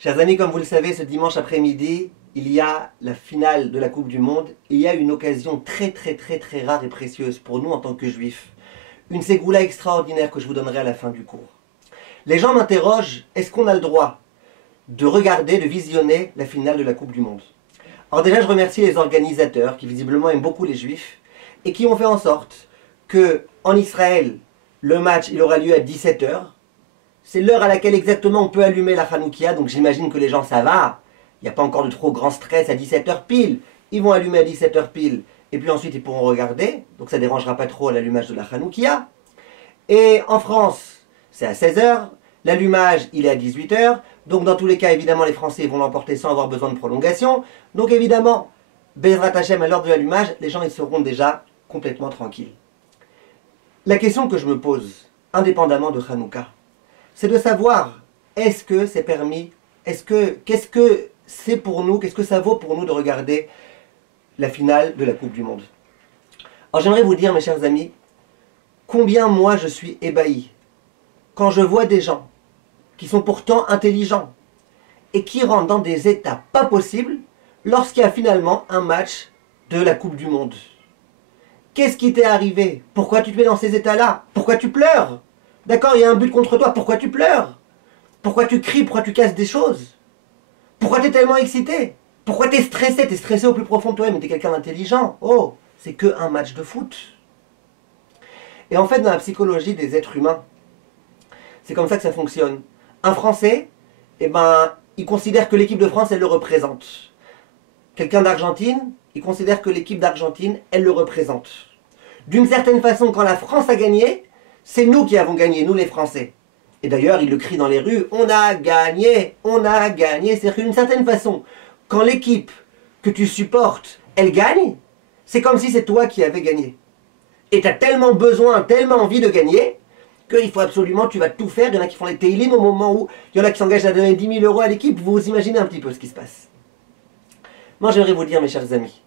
Chers amis, comme vous le savez, ce dimanche après-midi, il y a la finale de la Coupe du Monde et il y a une occasion très rare et précieuse pour nous en tant que juifs. Une ségoula extraordinaire que je vous donnerai à la fin du cours. Les gens m'interrogent, est-ce qu'on a le droit de regarder, de visionner la finale de la Coupe du Monde? Alors déjà, je remercie les organisateurs qui visiblement aiment beaucoup les juifs et qui ont fait en sorte que en Israël, le match il aura lieu à 17h. C'est l'heure à laquelle exactement on peut allumer la Hanoukia, donc j'imagine que les gens ça va. Il n'y a pas encore de trop grand stress à 17h pile. Ils vont allumer à 17h pile et puis ensuite ils pourront regarder, donc ça ne dérangera pas trop l'allumage de la Hanoukia. Et en France, c'est à 16h, l'allumage il est à 18h, donc dans tous les cas évidemment les Français vont l'emporter sans avoir besoin de prolongation. Donc évidemment, Bezrat Hashem à l'heure de l'allumage, les gens ils seront déjà complètement tranquilles. La question que je me pose, indépendamment de Hanouka, c'est de savoir, est-ce que c'est permis, qu'est-ce que c'est pour nous, qu'est-ce que ça vaut pour nous de regarder la finale de la Coupe du Monde. Alors j'aimerais vous dire, mes chers amis, combien moi je suis ébahi quand je vois des gens qui sont pourtant intelligents et qui rentrent dans des états pas possibles lorsqu'il y a finalement un match de la Coupe du Monde. Qu'est-ce qui t'est arrivé? Pourquoi tu te mets dans ces états-là? Pourquoi tu pleures? D'accord, il y a un but contre toi, pourquoi tu pleures? Pourquoi tu cries? Pourquoi tu casses des choses? Pourquoi tu es tellement excité? Pourquoi tu es stressé? Tu es stressé au plus profond de toi, mais tu es quelqu'un d'intelligent. Oh, c'est que un match de foot. Et en fait, dans la psychologie des êtres humains, c'est comme ça que ça fonctionne. Un Français, il considère que l'équipe de France, elle le représente. Quelqu'un d'Argentine, il considère que l'équipe d'Argentine, elle le représente. D'une certaine façon, quand la France a gagné, c'est nous qui avons gagné, nous les Français. Et d'ailleurs, il le crie dans les rues, on a gagné, on a gagné. C'est-à-dire d'une certaine façon, quand l'équipe que tu supportes, elle gagne, c'est comme si c'est toi qui avais gagné. Et tu as tellement besoin, tellement envie de gagner, qu'il faut absolument, tu vas tout faire. Il y en a qui font les Teilim au moment où il y en a qui s'engagent à donner 10 000 € à l'équipe. Vous imaginez un petit peu ce qui se passe. Moi, j'aimerais vous dire, mes chers amis,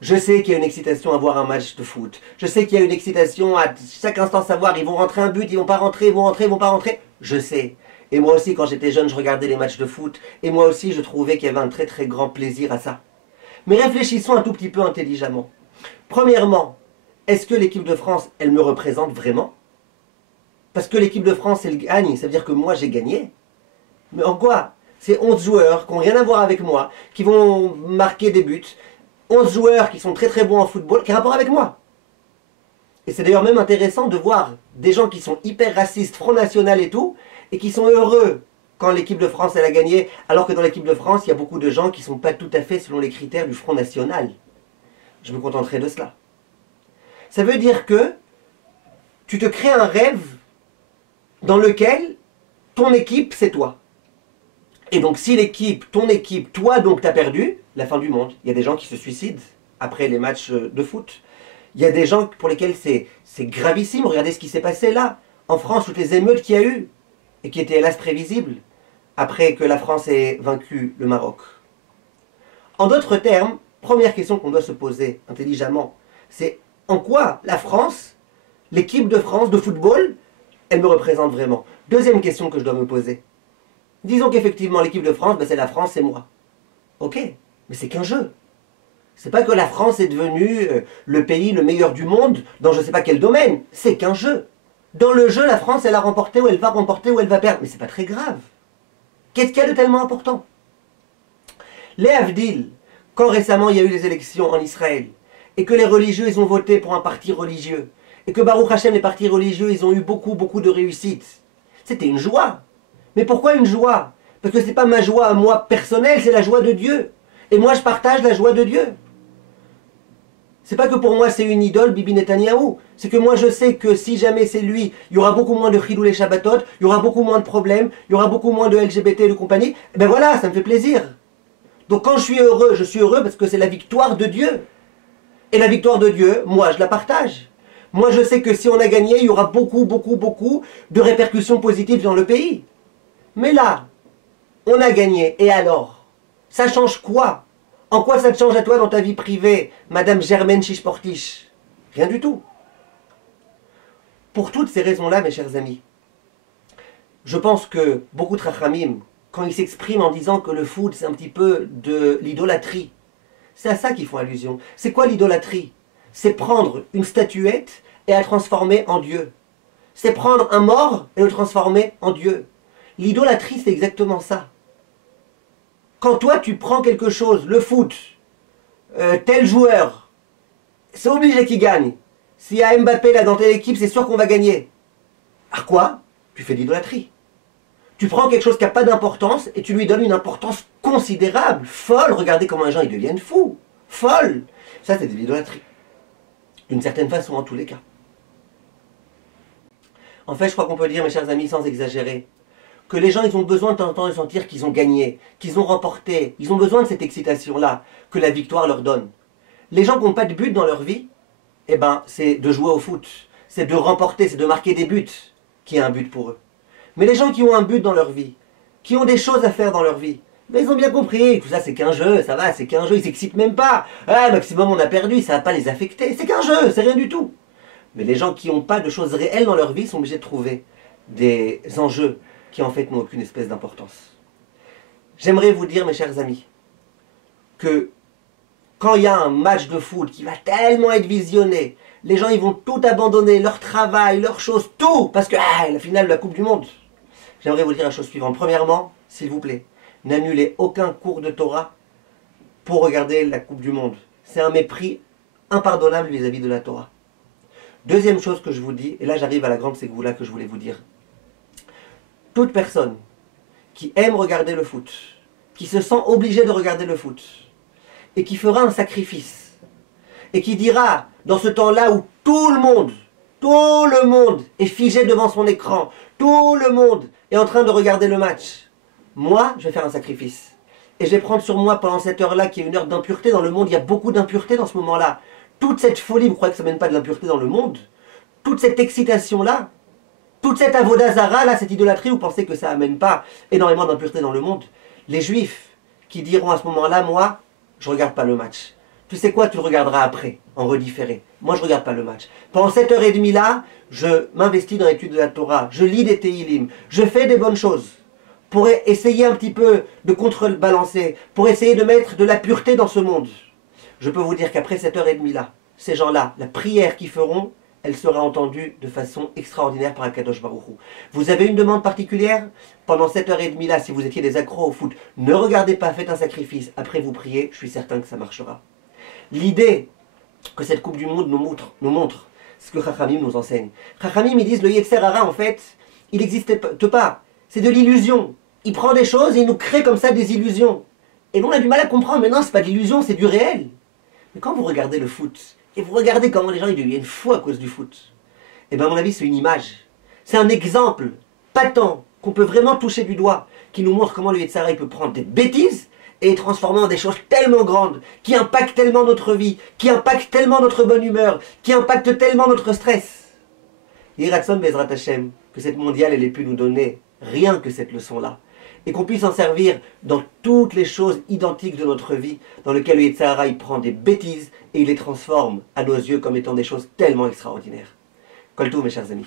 je sais qu'il y a une excitation à voir un match de foot. Je sais qu'il y a une excitation à chaque instant savoir, ils vont rentrer un but, ils vont pas rentrer, ils vont rentrer, ils vont pas rentrer. Je sais. Et moi aussi, quand j'étais jeune, je regardais les matchs de foot. Et moi aussi, je trouvais qu'il y avait un très grand plaisir à ça. Mais réfléchissons un tout petit peu intelligemment. Premièrement, est-ce que l'équipe de France, elle me représente vraiment? Parce que l'équipe de France, elle gagne, ça veut dire que moi, j'ai gagné. Mais en quoi? C'est 11 joueurs qui n'ont rien à voir avec moi, qui vont marquer des buts. 11 joueurs qui sont très bons en football, qui a rapport avec moi. Et c'est d'ailleurs même intéressant de voir des gens qui sont hyper racistes, Front National et tout, et qui sont heureux quand l'équipe de France elle a gagné, alors que dans l'équipe de France, il y a beaucoup de gens qui ne sont pas tout à fait selon les critères du Front National. Je me contenterai de cela. Ça veut dire que tu te crées un rêve dans lequel ton équipe, c'est toi. Et donc si l'équipe, ton équipe, toi donc t'as perdu, la fin du monde. Il y a des gens qui se suicident après les matchs de foot. Il y a des gens pour lesquels c'est gravissime. Regardez ce qui s'est passé là, en France, toutes les émeutes qu'il y a eu, et qui étaient hélas prévisibles, après que la France ait vaincu le Maroc. En d'autres termes, première question qu'on doit se poser intelligemment, c'est en quoi la France, l'équipe de France de football, elle me représente vraiment? Deuxième question que je dois me poser. Disons qu'effectivement l'équipe de France, c'est la France, c'est moi. Ok, mais c'est qu'un jeu. C'est pas que la France est devenue le pays le meilleur du monde dans je sais pas quel domaine. C'est qu'un jeu. Dans le jeu, la France, elle a remporté ou elle va remporter ou elle va perdre. Mais c'est pas très grave. Qu'est-ce qu'il y a de tellement important? Les Havdil, quand récemment il y a eu les élections en Israël, et que les religieux, ils ont voté pour un parti religieux, et que Baruch Hashem, les partis religieux, ils ont eu beaucoup de réussite. C'était une joie. Mais pourquoi une joie? Parce que c'est pas ma joie à moi personnelle, c'est la joie de Dieu. Et moi, je partage la joie de Dieu. C'est pas que pour moi c'est une idole, Bibi Netanyahou. C'est que moi je sais que si jamais c'est lui, il y aura beaucoup moins de Chilou les Shabbatot, il y aura beaucoup moins de problèmes, il y aura beaucoup moins de LGBT et de compagnie. Et ben voilà, ça me fait plaisir. Donc quand je suis heureux parce que c'est la victoire de Dieu. Et la victoire de Dieu, moi je la partage. Moi je sais que si on a gagné, il y aura beaucoup de répercussions positives dans le pays. Mais là, on a gagné, et alors? Ça change quoi? En quoi ça te change à toi dans ta vie privée, Madame Germaine Chichportiche? Rien du tout. Pour toutes ces raisons-là, mes chers amis, je pense que beaucoup de Chachamim quand ils s'expriment en disant que le foot c'est un petit peu de l'idolâtrie. C'est à ça qu'ils font allusion. C'est quoi l'idolâtrie? C'est prendre une statuette et la transformer en Dieu. C'est prendre un mort et le transformer en Dieu. L'idolâtrie, c'est exactement ça. Quand toi, tu prends quelque chose, le foot, tel joueur, c'est obligé qu'il gagne. S'il y a Mbappé là dans telle équipe, c'est sûr qu'on va gagner. À quoi? Tu fais de l'idolâtrie. Tu prends quelque chose qui n'a pas d'importance et tu lui donnes une importance considérable, folle. Regardez comment les gens ils deviennent fous. Folle. Ça, c'est de l'idolâtrie. D'une certaine façon, en tous les cas. En fait, je crois qu'on peut dire, mes chers amis, sans exagérer, que les gens, ils ont besoin de temps en temps de sentir qu'ils ont gagné, qu'ils ont remporté. Ils ont besoin de cette excitation-là, que la victoire leur donne. Les gens qui n'ont pas de but dans leur vie, eh ben, c'est de jouer au foot. C'est de remporter, c'est de marquer des buts qui est un but pour eux. Mais les gens qui ont un but dans leur vie, qui ont des choses à faire dans leur vie, ben ils ont bien compris, tout ça c'est qu'un jeu, ça va, c'est qu'un jeu, ils s'excitent même pas. Ah, maximum on a perdu, ça va pas les affecter, c'est qu'un jeu, c'est rien du tout. Mais les gens qui n'ont pas de choses réelles dans leur vie sont obligés de trouver des enjeux qui en fait n'ont aucune espèce d'importance. J'aimerais vous dire, mes chers amis, que quand il y a un match de foot qui va tellement être visionné, les gens ils vont tout abandonner, leur travail, leurs choses, tout, parce que la finale de la Coupe du Monde. J'aimerais vous dire la chose suivante. Premièrement, s'il vous plaît, n'annulez aucun cours de Torah pour regarder la Coupe du Monde. C'est un mépris impardonnable vis-à-vis de la Torah. Deuxième chose que je vous dis, et là j'arrive à la grande ségoula que je voulais vous dire. Toute personne qui aime regarder le foot, qui se sent obligée de regarder le foot, et qui fera un sacrifice, et qui dira, dans ce temps-là où tout le monde est figé devant son écran, tout le monde est en train de regarder le match, moi, je vais faire un sacrifice. Et je vais prendre sur moi pendant cette heure-là, qui est une heure d'impureté dans le monde, il y a beaucoup d'impureté dans ce moment-là. Toute cette folie, vous croyez que ça ne mène pas de l'impureté dans le monde? Toute cette excitation-là, toute cette avodazara, là, cette idolâtrie, vous pensez que ça n'amène pas énormément d'impureté dans le monde? Les juifs qui diront à ce moment-là, moi, je ne regarde pas le match. Tu sais quoi, tu le regarderas après, en redifféré. Moi, je ne regarde pas le match. Pendant cette heure et demie là, je m'investis dans l'étude de la Torah, je lis des Tehillim, je fais des bonnes choses pour essayer un petit peu de contrebalancer, pour essayer de mettre de la pureté dans ce monde. Je peux vous dire qu'après cette heure et demie là, ces gens-là, la prière qu'ils feront, elle sera entendue de façon extraordinaire par Akadosh Baruch Hu. Vous avez une demande particulière? Pendant cette heure et demie là, si vous étiez des accros au foot, ne regardez pas, faites un sacrifice, après vous priez, je suis certain que ça marchera. L'idée que cette Coupe du Monde nous montre ce que Chachamim nous enseigne. Chachamim, ils disent le Yetzer Hara, en fait, il n'existe pas. C'est de l'illusion. Il prend des choses et il nous crée comme ça des illusions. Et nous, on a du mal à comprendre, mais non, c'est pas de l'illusion, c'est du réel. Mais quand vous regardez le foot, et vous regardez comment les gens ils deviennent fous à cause du foot, et bien à mon avis, c'est une image. C'est un exemple patent qu'on peut vraiment toucher du doigt, qui nous montre comment le Yetzer Hara il peut prendre des bêtises et les transformer en des choses tellement grandes, qui impactent tellement notre vie, qui impactent tellement notre bonne humeur, qui impactent tellement notre stress. Yiratson Bezrat Hashem, que cette mondiale elle ait pu nous donner rien que cette leçon-là, et qu'on puisse en servir dans toutes les choses identiques de notre vie, dans lesquelles le Yetzer Hara il prend des bêtises et il les transforme à nos yeux comme étant des choses tellement extraordinaires. Kol Tov, mes chers amis.